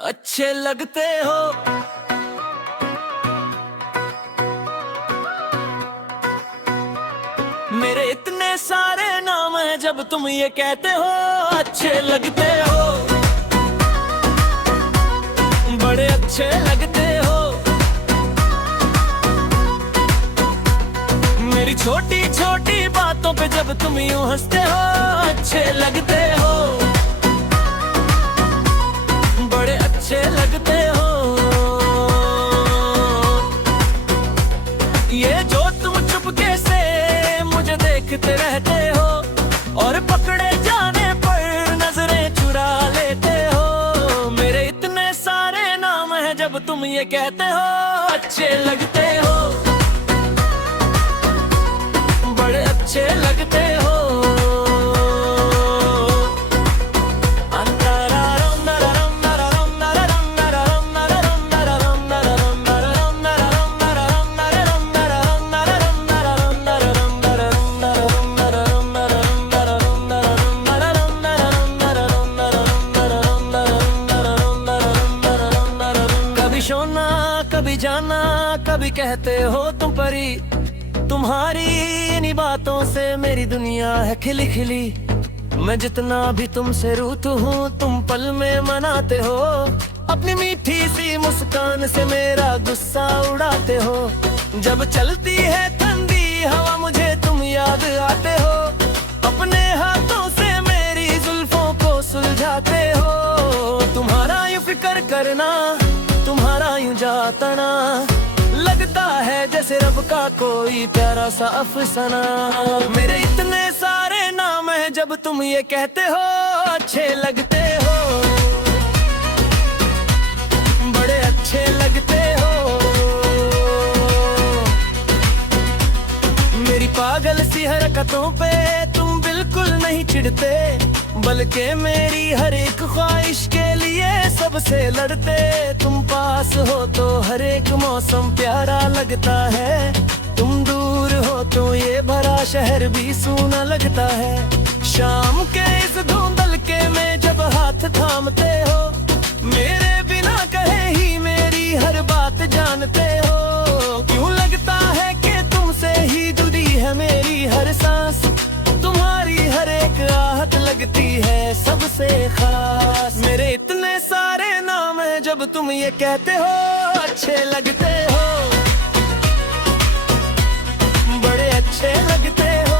अच्छे लगते हो। मेरे इतने सारे नाम हैं, जब तुम ये कहते हो अच्छे लगते हो, बड़े अच्छे लगते हो। मेरी छोटी छोटी बातों पे जब तुम यूं हंसते हो अच्छे लगते हो, बड़े अच्छे लगते हो। ये जो तुम चुपके से मुझे देखते रहते हो और पकड़े जाने पर नजरें चुरा लेते हो। मेरे इतने सारे नाम हैं, जब तुम ये कहते हो अच्छे लगते हो, बड़े अच्छे लगते हो। कभी सोना कभी जाना, कभी कहते हो तुम परी। तुम्हारी इन्हीं बातों से मेरी दुनिया है खिली खिली। मैं जितना भी तुमसे रूठा हूँ तुम पल में मनाते हो। अपनी मीठी सी मुस्कान से मेरा गुस्सा उड़ाते हो। जब चलती है ठंडी हवा मुझे तुम याद आते हो। अपने हाथों से मेरी जुल्फों को सुलझाते हो। तुम्हारा यूं फिक्र करना, तुम्हारा यूं जातना, लगता है जैसे रब का कोई प्यारा सा अफसाना। मेरे इतने सारे नाम हैं, जब तुम ये कहते हो अच्छे लगते हो, बड़े अच्छे लगते हो। मेरी पागल सी हरकतों पे तुम बिल्कुल नहीं चिढ़ते, बल्कि मेरी हर एक ख्वाहिश के लिए सबसे लड़ते। तुम पास हो तो हर एक मौसम प्यारा लगता है। तुम दूर हो तो ये भरा शहर भी सूना लगता है। शाम के इस धुंधलके में जब हाथ थामते हो, मेरे बिना कहे ही मेरी हर बात जानते हो। क्यों लगता है कि तुमसे ही जुड़ी है मेरी हर सांस। तुम्हारी हर एक आहट लगती है सबसे खास। मेरे इतने सारे नाम हैं, जब तुम ये कहते हो अच्छे लगते हो, बड़े अच्छे लगते हो।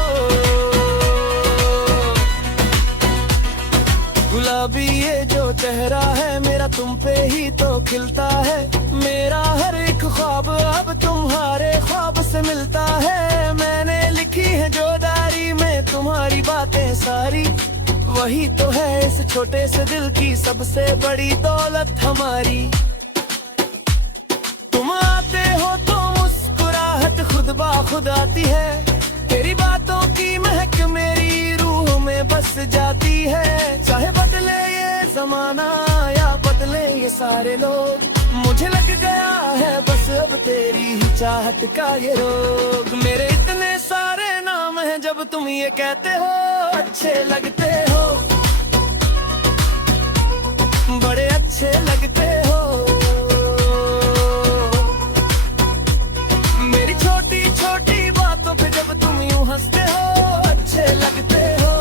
गुलाबी ये जो चेहरा है मेरा तुम पे ही तो खिलता है। मेरा हर एक ख्वाब अब तुम्हारे ख्वाब से मिलता है। मैंने लिखी है जो डायरी में तुम्हारी बातें सारी, वही तो है इस छोटे से दिल की सबसे बड़ी दौलत हमारी। तुम आते हो तो मुस्कुराहट खुद ब खुद आती है। तेरी बातों की महक मेरी रूह में बस जाती है। चाहे बदले ये जमाना या बदले ये सारे लोग, मुझे लग गया है बस अब तेरी ही चाहत का ये रोग। मेरे इतने सारे नाम हैं, जब तुम ये कहते हो अच्छे लगते हो, बड़े अच्छे लगते हो। मेरी छोटी छोटी बातों पे जब तुम यूं हंसते हो अच्छे लगते हो,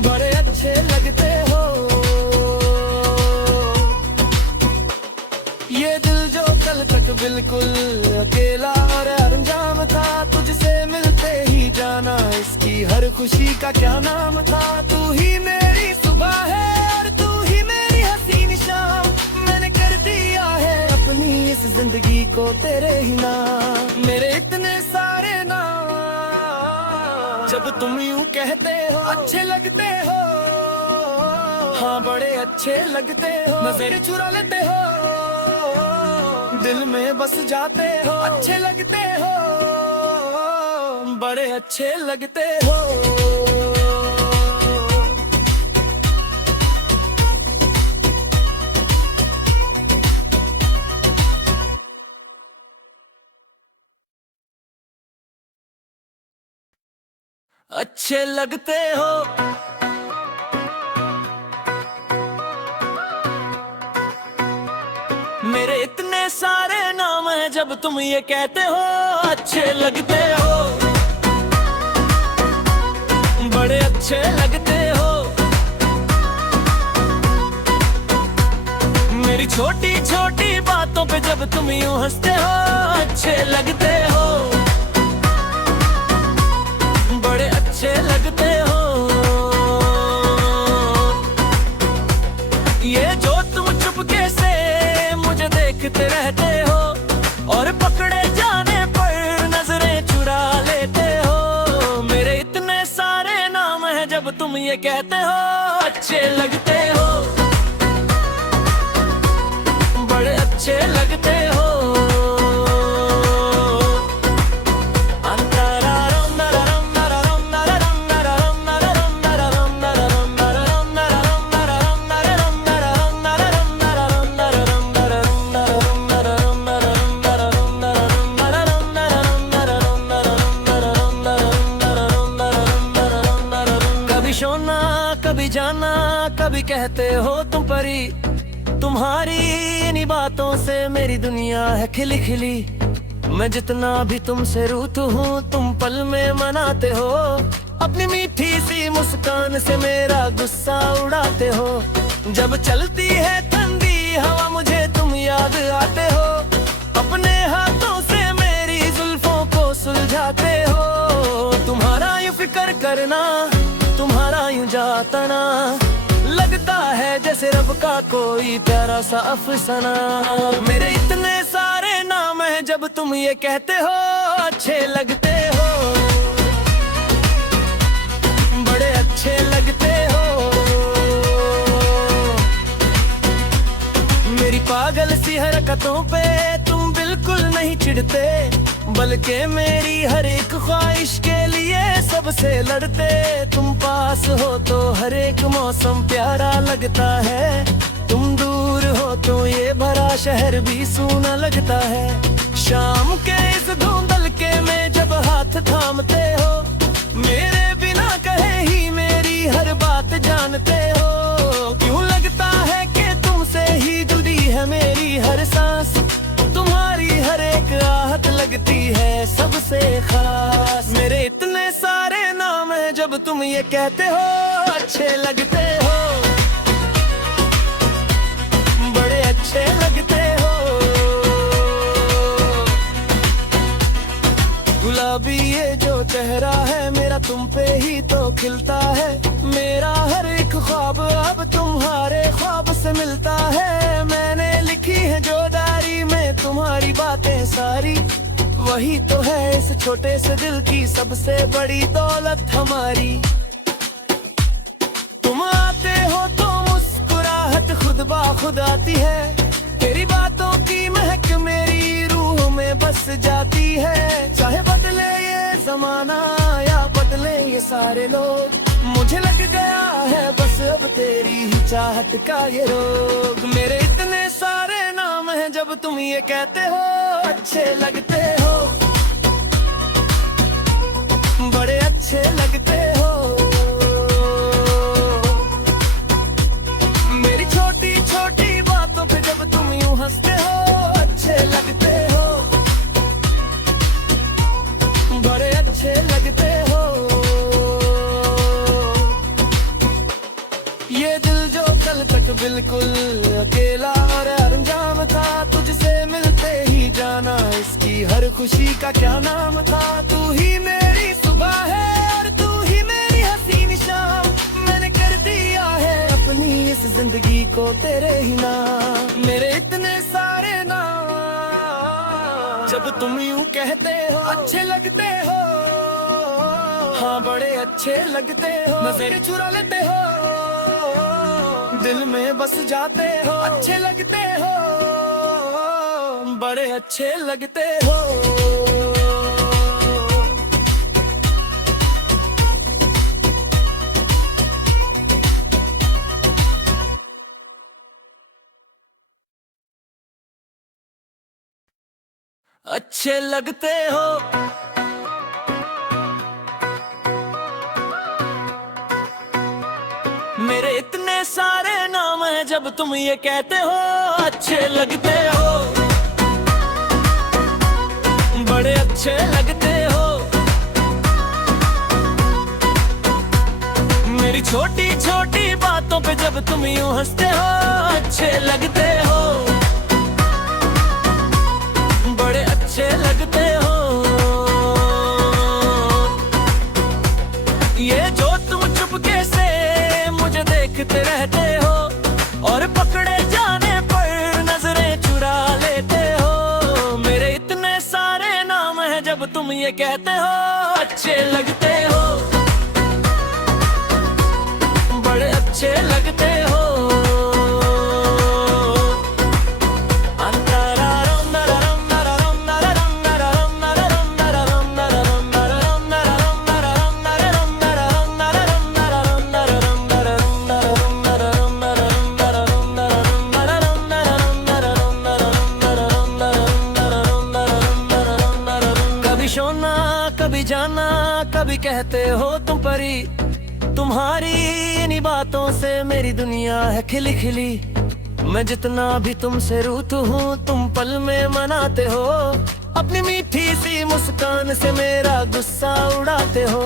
बड़े अच्छे लगते हो। ये दिल जो कल तक बिल्कुल अकेला और अनजान था, तुझसे मिलते ही जाना इसकी हर खुशी का क्या नाम था। तू ही मेरी सुबह है और तू ही मेरी हसीन शाम। मैंने कर दिया है अपनी इस जिंदगी को तेरे ही नाम। मेरे इतने सारे नाम, जब तुम यूं कहते हो अच्छे लगते हो, हाँ बड़े अच्छे लगते हो। नजर चुरा लेते हो, दिल में बस जाते हो। अच्छे लगते हो, बड़े अच्छे लगते हो। अच्छे लगते हो। इतने सारे नाम हैं जब तुम ये कहते हो अच्छे लगते हो, बड़े अच्छे लगते हो। मेरी छोटी छोटी बातों पे जब तुम यूं हंसते हो अच्छे लगते हो, बड़े अच्छे लगते हो। ये जो तुम चुपके से मुझे देखते रहते हो और पकड़े जाने पर नजरें चुरा लेते हो, मेरे इतने सारे नाम हैं जब तुम ये कहते हो अच्छे लगते हो, बड़े अच्छे लगते हो। सोना कभी जाना कभी कहते हो तुम परी, तुम्हारी इन्हीं बातों से मेरी दुनिया है खिली खिली। मैं जितना भी तुमसे रूठा हूँ तुम पल में मनाते हो, अपनी मीठी सी मुस्कान से मेरा गुस्सा उड़ाते हो। जब चलती है ठंडी हवा मुझे तुम याद आते हो, अपने हाथों से मेरी जुल्फों को सुलझाते हो। तुम्हारा यूं फिक्र करना तुम्हारा यूं जातना लगता है जैसे रब का कोई प्यारा सा अफसाना। मेरे इतने सारे नाम हैं जब तुम ये कहते हो अच्छे लगते हो, बड़े अच्छे लगते हो। मेरी पागल सी हरकतों पे तुम बिल्कुल नहीं चिढ़ते, बल्कि मेरी हर एक ख्वाहिश के लिए सबसे लड़ते। तुम पास हो तो हर एक मौसम प्यारा लगता है, तुम दूर हो तो ये भरा शहर भी सूना लगता है। शाम के इस धुंधलके में जब हाथ थामते हो, मेरे बिना कहे ही मेरी हर बात जानते हो। क्यों लगता है कि तुमसे ही जुड़ी है मेरी हर सांस, तुम्हारी हर एक आहट लगती है सबसे खास। मेरे इतने सारे नाम हैं जब तुम ये कहते हो अच्छे लगते हो, बड़े अच्छे लगते हो। गुलाबी ये जो चेहरा है मेरा तुम पे ही तो खिलता है, मेरा हर एक ख्वाब अब तुम्हारे ख्वाब से मिलता है। मैंने लिखी है जो डायरी में तुम्हारी बातें सारी, वही तो है इस छोटे से दिल की सबसे बड़ी दौलत हमारी। तुम आते हो तो मुस्कुराहट खुद ब खुद आती है, तेरी बातों की महक मेरी रूह में बस जाती है। चाहे बदले ये जमाना या बदले ये सारे लोग, मुझे लग गया है बस अब तेरी ही चाहत का ये रोग। मेरे इतने सारे नाम हैं जब तुम ये कहते हो अच्छे लगते हो, बड़े अच्छे लगते हो। मेरी छोटी छोटी बातों पे जब तुम यूं हंसते हो अच्छे लगते हो, बड़े अच्छे लगते हो। ये दिल जो कल तक बिल्कुल अकेला और अनजान था, तुझसे मिलते ही जाना इसकी हर खुशी का क्या नाम था। तू ही मेरी सुबह है और तू ही मेरी हसीन शाम, मैंने कर दिया है अपनी इस जिंदगी को तेरे ही नाम। मेरे इतने सारे नाम जब तुम यूं कहते हो अच्छे लगते हो, हाँ बड़े अच्छे लगते हो। नजर चुरा लेते हो, दिल में बस जाते हो, अच्छे लगते हो, बड़े अच्छे लगते हो। अच्छे लगते हो। मेरे इतने सारे नाम हैं जब तुम ये कहते हो अच्छे लगते हो, बड़े अच्छे लगते हो। मेरी छोटी छोटी बातों पे जब तुम यूं हंसते हो, अच्छे लगते हो, बड़े अच्छे लगते हो। ये जो तुम चुपके से मुझे देखते रहते हो और पकड़े जाने पर नजरें चुरा लेते हो। मेरे इतने सारे नाम हैं जब तुम ये कहते हो, अच्छे लगते हो, बड़े अच्छे लगते हो। कभी सोना कभी जाना, कभी कहते हो तुम परी, तुम्हारी इन्हीं बातों से मेरी दुनिया है खिली खिली। मैं जितना भी तुमसे रूठ हूँ, तुम पल में मनाते हो, अपनी मीठी सी मुस्कान से मेरा गुस्सा उड़ाते हो।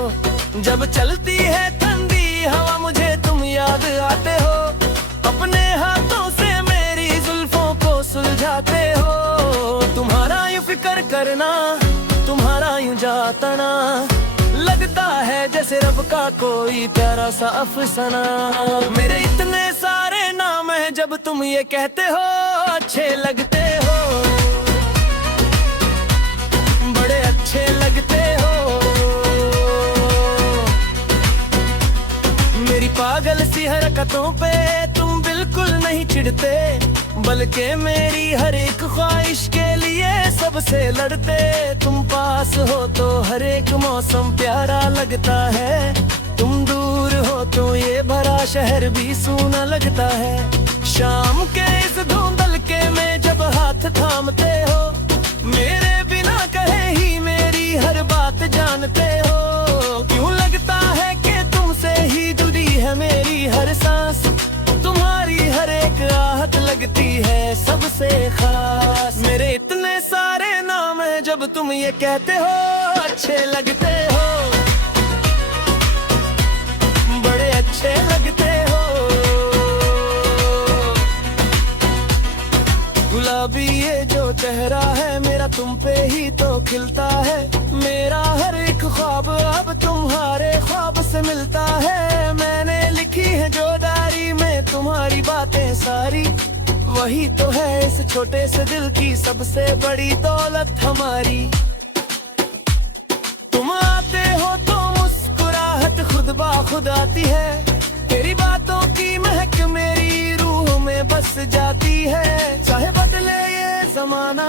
जब चलती है ठंडी हवा मुझे तुम याद आते हो, अपने हाथों से मेरी जुल्फों को सुलझाते हो। तुम्हारा यूं फिक्र करना, तुम्हारा यूं जातना, लगता है जैसे रब का कोई प्यारा सा अफसाना। मेरे इतने सारे नाम हैं जब तुम ये कहते हो, अच्छे लगते हो, बड़े अच्छे लगते हो। मेरी पागल सी हरकतों पे तुम बिल्कुल नहीं चिढ़ते, बल्कि मेरी हर एक ख्वाहिश के लिए सबसे लड़ते। तुम पास हो तो हर एक मौसम प्यारा लगता है, तुम दूर हो तो ये भरा शहर भी सूना लगता है। शाम के इस धुंधलके में जब हाथ थामते हो, मेरे बिना कहे ही मेरी हर बात जानते हो। क्यों लगता है कि तुमसे ही जुड़ी है मेरी हर सांस, तुम्हारी हर एक आहट लगती है सबसे खास। मेरे इतने सारे नाम हैं जब तुम ये कहते हो, अच्छे लगते हो, बड़े अच्छे लगते हो। गुलाबी ये जो चेहरा है मेरा तुम पे ही तो खिलता है, मेरा हर एक ख्वाब अब तुम्हारे ख्वाब से मिलता है। मैंने लिखी है जो डायरी में तुम्हारी बातें सारी, वही तो है इस छोटे से दिल की सबसे बड़ी दौलत हमारी। तुम आते हो तो मुस्कुराहट खुद ब खुद आती है, तेरी बातों की महक मेरी रूह में बस जाती है। चाहे बदले ये जमाना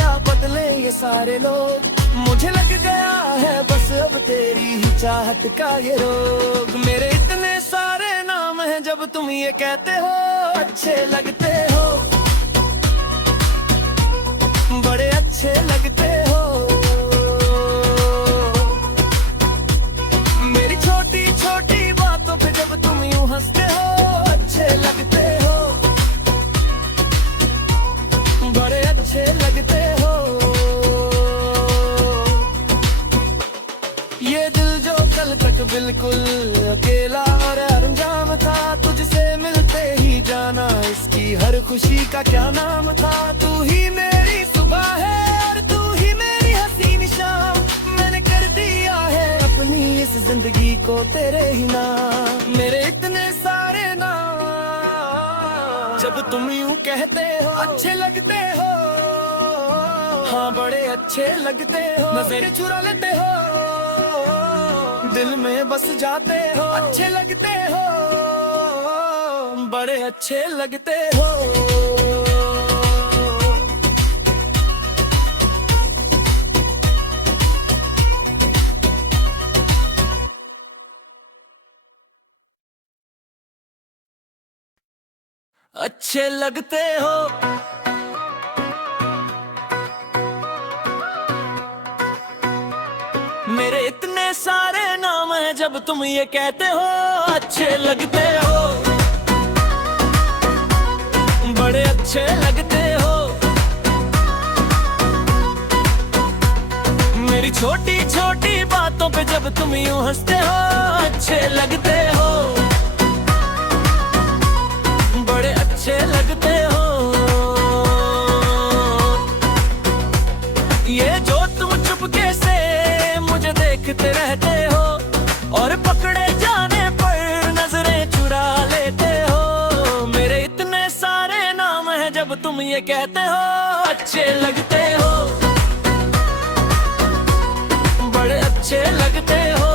या बदले ये सारे लोग, मुझे लग गया है बस अब तेरी ही चाहत का ये रोग। मेरे इतने सारे नाम हैं जब तुम ये कहते हो, अच्छे लगते हो, बड़े अच्छे लगते हो। मेरी छोटी छोटी बातों पे जब तुम यूं हंसते हो, अच्छे लगते हो, बड़े अच्छे लगते हो। ये दिल जो कल तक बिल्कुल अकेला और अनजान था, तुझसे मिलते ही जाना इसकी हर खुशी का क्या नाम था। तू ही मेरी सुबह है और तू ही मेरी हसीन शाम, मैंने कर दिया है अपनी इस जिंदगी को तेरे ही नाम। मेरे इतने सारे नाम जब तुम यूं कहते हो, अच्छे लगते हो, हाँ बड़े अच्छे लगते हो। नजर चुरा लेते हो, दिल में बस जाते हो, अच्छे लगते हो, बड़े अच्छे लगते हो। अच्छे लगते हो, मेरे इतने सारे नाम हैं जब तुम ये कहते हो, अच्छे लगते हो, बड़े अच्छे लगते हो। छोटी छोटी बातों पे जब तुम यूं हंसते हो अच्छे लगते हो, बड़े अच्छे लगते हो। ये जो तुम चुपके से मुझे देखते रहते हो और पकड़े जाने पर नजरें चुरा लेते हो, मेरे इतने सारे नाम हैं जब तुम ये कहते हो अच्छे लगते हो, बड़े अच्छे लगते हो।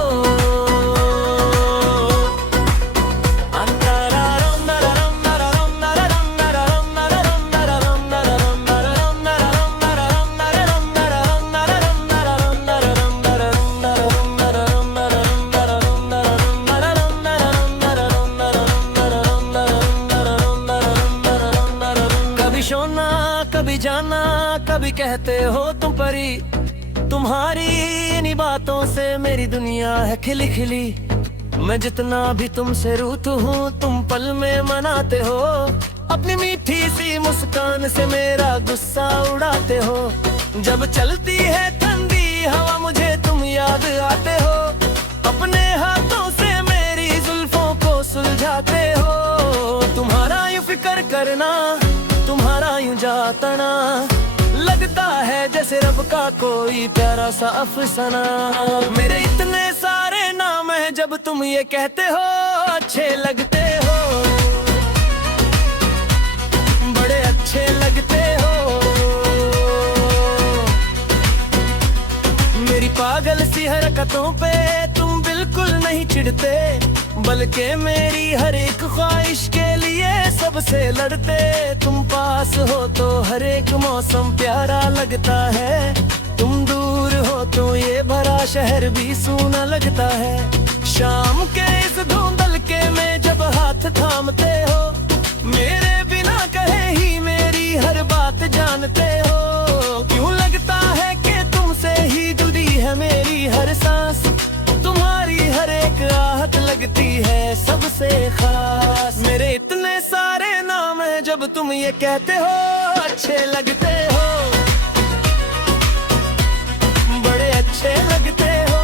सोना कभी जाना कभी कहते हो तुम परी, तुम्हारी इन्हीं बातों से मेरी दुनिया है खिली खिली। मैं जितना भी तुमसे रूठ हूँ तुम पल में मनाते हो, अपनी मीठी सी मुस्कान से मेरा गुस्सा उड़ाते हो। जब चलती है ठंडी हवा मुझे तुम याद आते हो, अपने हाथों से मेरी जुल्फों को सुलझाते हो। तुम्हारा यूं फिक्र करना तुम्हारा यूं जातना लगता है जैसे रब का कोई प्यारा सा अफसाना। मेरे इतने सारे नाम हैं जब तुम ये कहते हो अच्छे लगते हो, बड़े अच्छे लगते हो। मेरी पागल सी हरकतों पे तुम बिल्कुल नहीं चिढ़ते, बल्कि मेरी हर एक ख्वाहिश के लिए सबसे लड़ते। तुम पास हो तो हर एक मौसम प्यारा लगता है, तुम दूर हो तो ये भरा शहर भी सूना लगता है। शाम के इस धुंधलके में जब हाथ थामते हो, मेरे बिना कहे ही मेरी हर बात जानते हो। क्यों लगता है कि तुमसे ही जुड़ी है मेरी हर सांस, तुम्हारी हर एक आहट लगती है सबसे खास। मेरे इतने सारे नाम हैं जब तुम ये कहते हो अच्छे लगते हो, बड़े अच्छे लगते हो।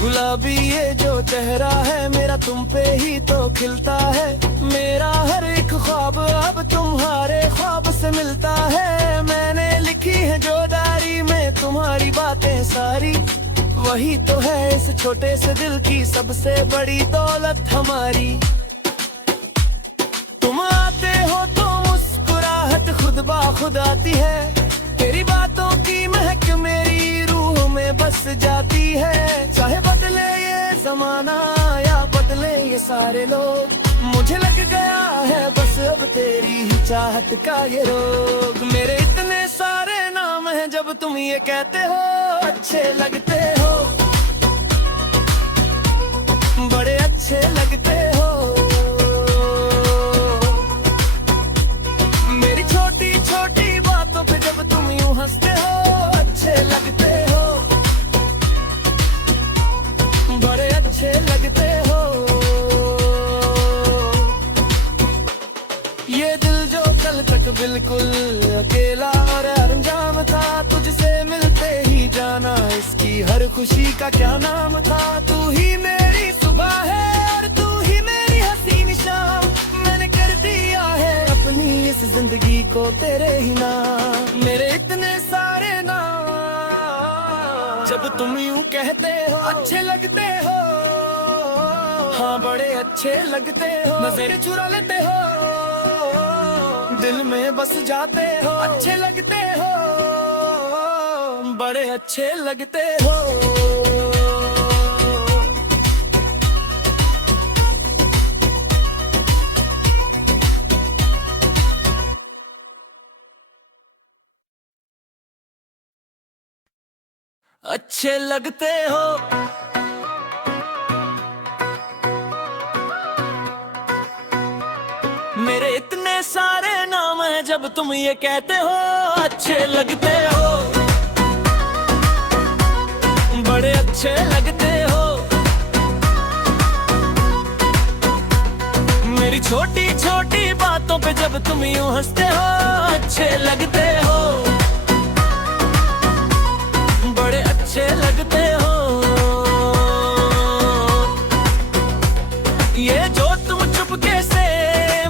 गुलाबी ये जो चेहरा है मेरा तुम पे ही तो खिलता है, मेरा हर एक ख्वाब अब तुम्हारे ख्वाब से मिलता है। मैंने लिखी है जो डायरी में तुम्हारी बातें सारी, वही तो है इस छोटे से दिल की सबसे बड़ी दौलत हमारी। तुम आते हो तो मुस्कुराहट खुद ब खुद आती है, तेरी बातों की महक मेरी रूह में बस जाती है। चाहे बदले ये जमाना या बदले ये सारे लोग, मुझे लग गया है बस अब तेरी ही चाहत का ये रोग। मेरे इतने सारे नाम हैं जब तुम ये कहते हो अच्छे लगते हो, बड़े अच्छे लगते हो। मेरी छोटी छोटी बातों पे जब तुम यूं हंसते हो अच्छे लगते हो, बड़े अच्छे लगते हो। ये दिल जो कल तक बिल्कुल अकेला और अनजान था, तुझसे मिलते ही जाना इसकी हर खुशी का क्या नाम था। तू ही मेरी सुबह है और तू ही मेरी हसीन शाम, मैंने कर दिया है अपनी इस जिंदगी को तेरे ही नाम। मेरे इतने सारे नाम जब तुम यूं कहते हो अच्छे लगते हो, हाँ बड़े अच्छे लगते हो। नजर चुरा लेते हो, दिल में बस जाते हो, अच्छे लगते हो, बड़े अच्छे लगते हो। अच्छे लगते हो, मेरे इतने सारे नाम हैं जब तुम ये कहते हो अच्छे लगते हो, बड़े अच्छे लगते हो। मेरी छोटी छोटी बातों पे जब तुम यूं हंसते हो अच्छे लगते हो, अच्छे लगते हो। ये जो तुम चुपके से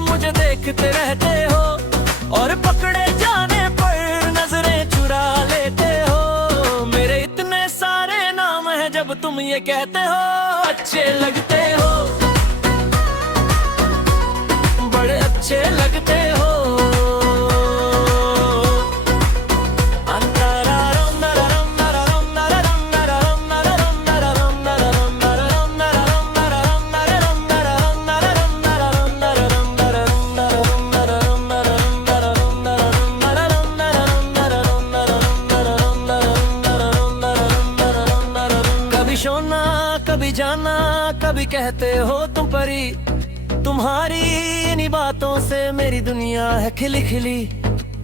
मुझे देखते रहते हो और पकड़े जाने पर नजरें चुरा लेते हो। मेरे इतने सारे नाम हैं जब तुम ये कहते हो अच्छे लगते हो, बड़े अच्छे लगते हो। कभी सोना कभी जाना, कभी कहते हो तुम परी। तुम्हारी इन्हीं बातों से मेरी दुनिया है खिली खिली।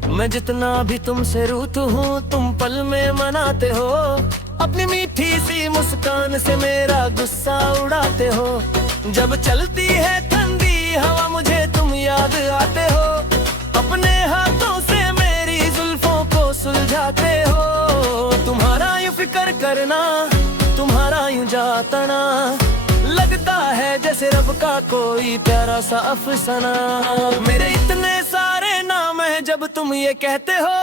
मैं जितना भी तुमसे रूठ हूँ तुम पल में मनाते हो। अपनी मीठी सी मुस्कान से मेरा गुस्सा उड़ाते हो। जब चलती है ठंडी हवा मुझे तुम याद आते हो। अपने हाथों से मेरी जुल्फों को सुलझाते हो। तुम्हारा यूं फिक्र करना, तुम्हारा यूं जातना, लगता है जैसे रब का कोई प्यारा सा अफसाना। मेरे इतने सारे नाम हैं जब तुम ये कहते हो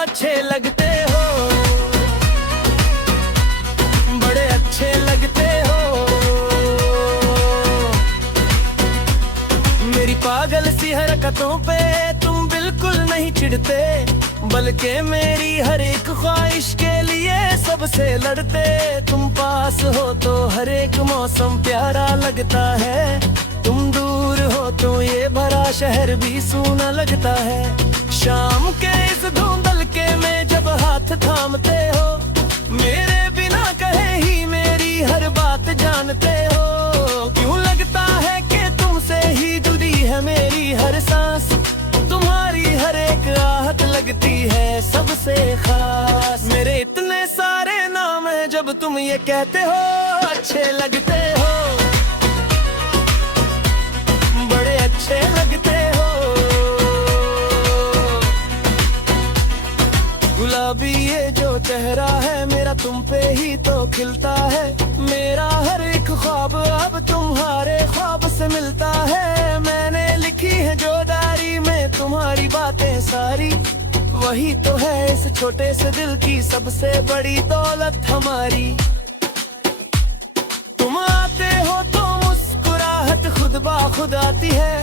अच्छे लगते हो, बड़े अच्छे लगते हो। मेरी पागल सी हरकतों पे तुम बिल्कुल नहीं चिढ़ते, बल्कि मेरी हर एक ख्वाहिश के लिए सबसे लड़ते। तुम पास हो तो हर एक मौसम प्यारा लगता है। तुम दूर हो तो ये भरा शहर भी सूना लगता है। शाम के इस धुंधलके में जब हाथ थामते हो, मेरे बिना कहे ही मेरी हर बात जानते हो। क्यों लगता है कि तुमसे ही जुड़ी है मेरी हर सांस। तुम्हारी हर एक आहट लगती है सबसे खास। मेरे इतने सारे नाम हैं जब तुम ये कहते हो अच्छे लगते हो, बड़े अच्छे लगते हो। गुलाबी ये जो चेहरा है मेरा तुम पे ही तो खिलता है। मेरा हर एक ख्वाब अब तुम्हारे ख्वाब से मिलता है। मैंने लिखी है जो डायरी में तुम्हारी बातें सारी, वही तो है इस छोटे से दिल की सबसे बड़ी दौलत हमारी। तुम आते हो तो मुस्कुराहट खुद ब खुद आती है।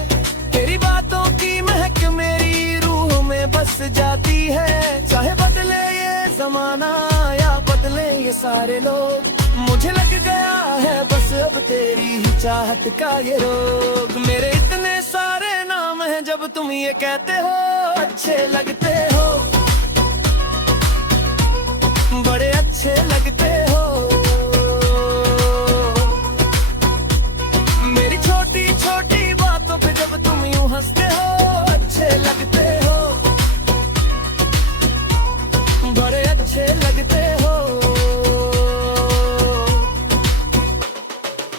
तेरी बातों की महक मेरी रूह में बस जाती है। चाहे बदले ये जमाना या बदले ये सारे लोग, मुझे लग गया है बस अब तेरी ही चाहत का ये रोग। मेरे इतने सारे नाम हैं जब तुम ये कहते हो अच्छे लगते हो, बड़े अच्छे लगते हो। मेरी छोटी छोटी बातों पे जब तुम यूं हंसते हो अच्छे लगते हो, बड़े अच्छे लगते हो।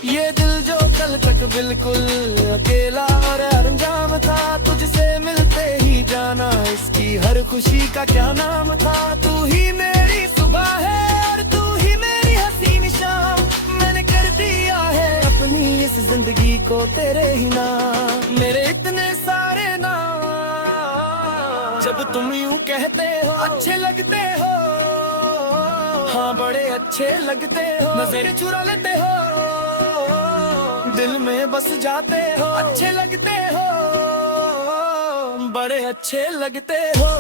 ये दिल जो कल तक बिल्कुल अकेला और अनजान था, तुझसे मिलते ही जाना इसकी हर खुशी का क्या नाम था। तू ही मेरी सुबह है और तू ही मेरी हसीन शाम। मैंने कर दिया है अपनी इस जिंदगी को तेरे ही नाम। मेरे इतने सारे नाम जब तुम यूं कहते हो अच्छे लगते हो, हाँ बड़े अच्छे लगते हो। नजरें चुरा लेते हो, दिल में बस जाते हो। अच्छे लगते हो, बड़े अच्छे लगते हो।